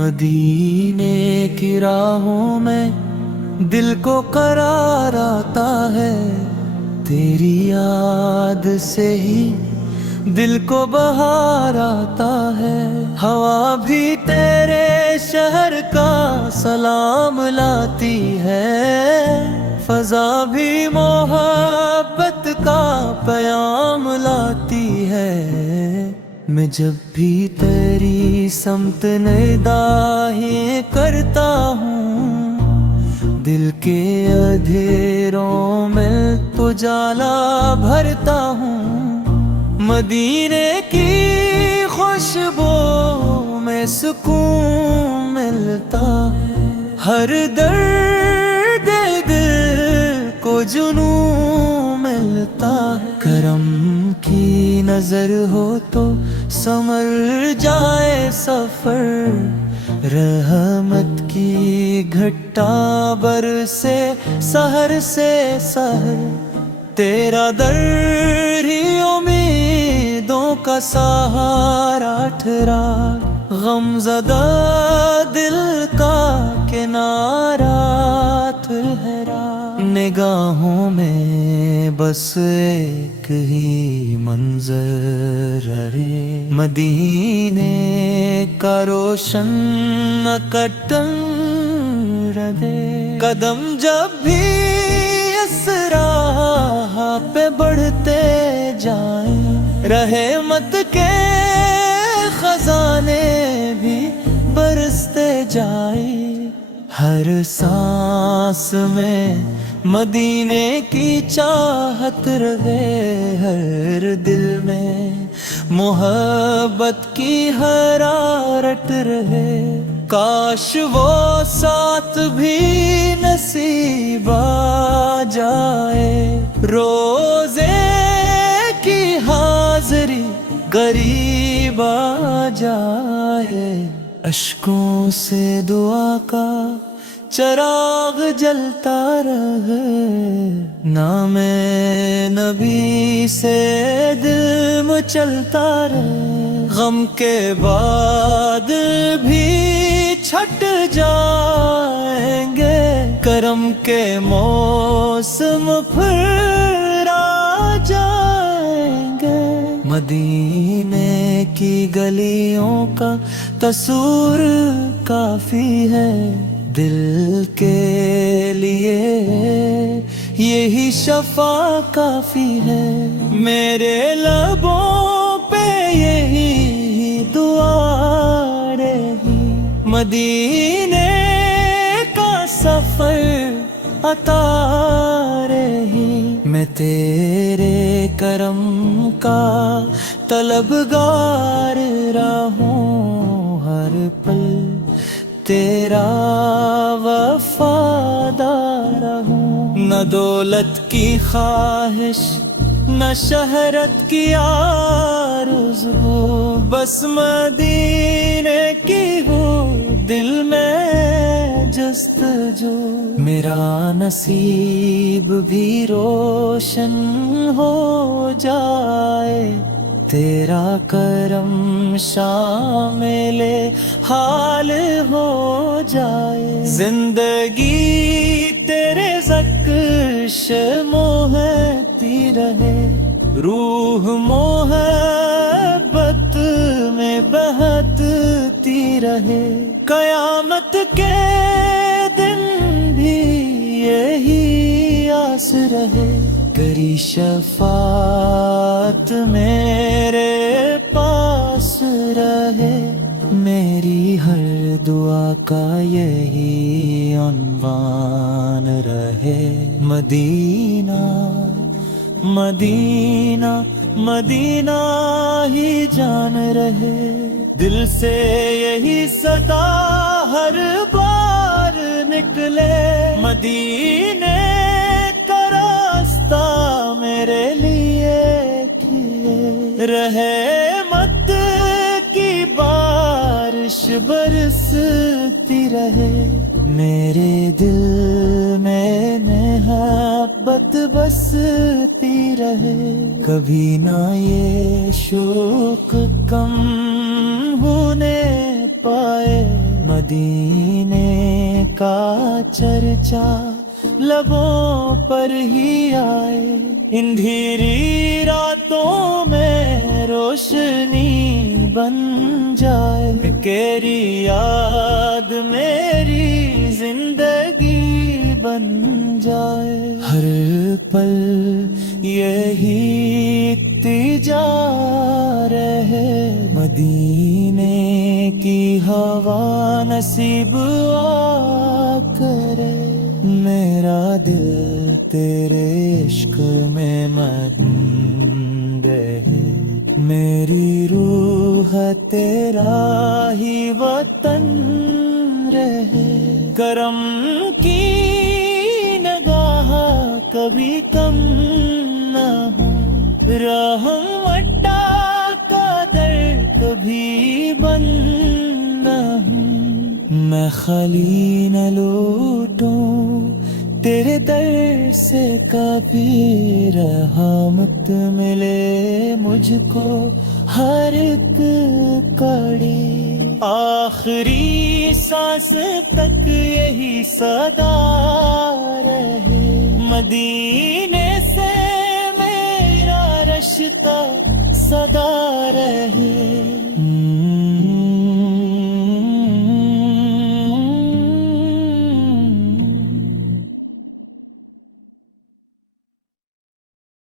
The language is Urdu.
مدینے کی راہوں میں دل کو قرار آتا ہے، تیری یاد سے ہی دل کو بہار آتا ہے۔ ہوا بھی تیرے شہر کا سلام لاتی ہے، فضا بھی محبت کا پیام لاتی ہے۔ میں جب بھی تیری سمت نگاہیں کرتا ہوں، دل کے اندھیروں میں تو جالا بھرتا ہوں۔ مدینے کی خوشبو میں سکون ملتا ہے، ہر درد دل کو جنون ملتا ہے۔ کرم کی نظر ہو تو سنور جائے سفر، رحمت کی گھٹا برسے سحر سے سحر۔ تیرا در ہی امیدوں کا سہارا ٹھہرا، غم زدہ دل کا کنارہ ٹھہرا۔ نگاہوں میں بس ایک ہی منظر رہے، مدینے کا روشن کٹن رہے۔ قدم جب بھی اس راہ پہ بڑھتے جائیں، رحمت کے خزانے بھی برستے جائیں۔ ہر سانس میں مدینے کی چاہت رہے، ہر دل میں محبت کی حرارت رہے۔ کاش وہ ساتھ بھی نصیب آ جائے، روزے کی حاضری غریب آ جائے۔ اشکوں سے دعا کا چراغ جلتا رہے، نام نبی سے دل مچلتا رہے۔ غم کے بعد بھی چھٹ جائیں گے، کرم کے موسم پھر آ جائیں گے۔ مدینے کی گلیوں کا تصور کافی ہے، دل کے لیے یہی شفا کافی ہے۔ میرے لبوں پہ یہی دعا رہی، مدینے کا سفر عطا رہی۔ میں تیرے کرم کا طلبگار رہوں، ہر پل تیرا وفادار ہوں۔ نہ دولت کی خواہش نہ شہرت کی آرزو، بس مدینے کی ہو دل میں جستجو۔ میرا نصیب بھی روشن ہو جائے، تیرا کرم شامل حال ہو جائے۔ زندگی تیرے نقش موہتی رہے، روح محبت میں بہتتی رہے۔ قیامت کے دن بھی یہی آس رہے، تیری شفاعت میرے پاس رہے۔ میری ہر دعا کا یہی عنوان رہے، مدینہ مدینہ مدینہ ہی جان رہے۔ دل سے یہی صدا ہر بار نکلے، مدینے کا راستہ میرے لیے کھلے۔ رحمت کی بارش برستی رہے، میرے دل میں محبت بستی رہے۔ کبھی نہ یہ شوق کم ہونے پائے، مدینے کا چرچا لبوں پر ہی آئے، اندھیری راتوں میں روشنی بن جائے، تیری یاد میری زندگی بن جائے، ہر پل یہی التجا رہے، مدینے کی ہوا نصیب آ کرے، میرا دل تیرے عشق میں مگن رہے، میری روح تیرا ہی وطن رہے، کرم کی نگاہ کبھی کم نہ ہو، رحمت کا در کبھی بند نہ ہوں، میں خالی نہ لوٹوں تیرے در سے، کبھی رحمت ملے مجھ کو ہر ایک کڑی، آخری سانس تک یہی صدا رہے، مدینے سے میرا رشتہ صدا رہے۔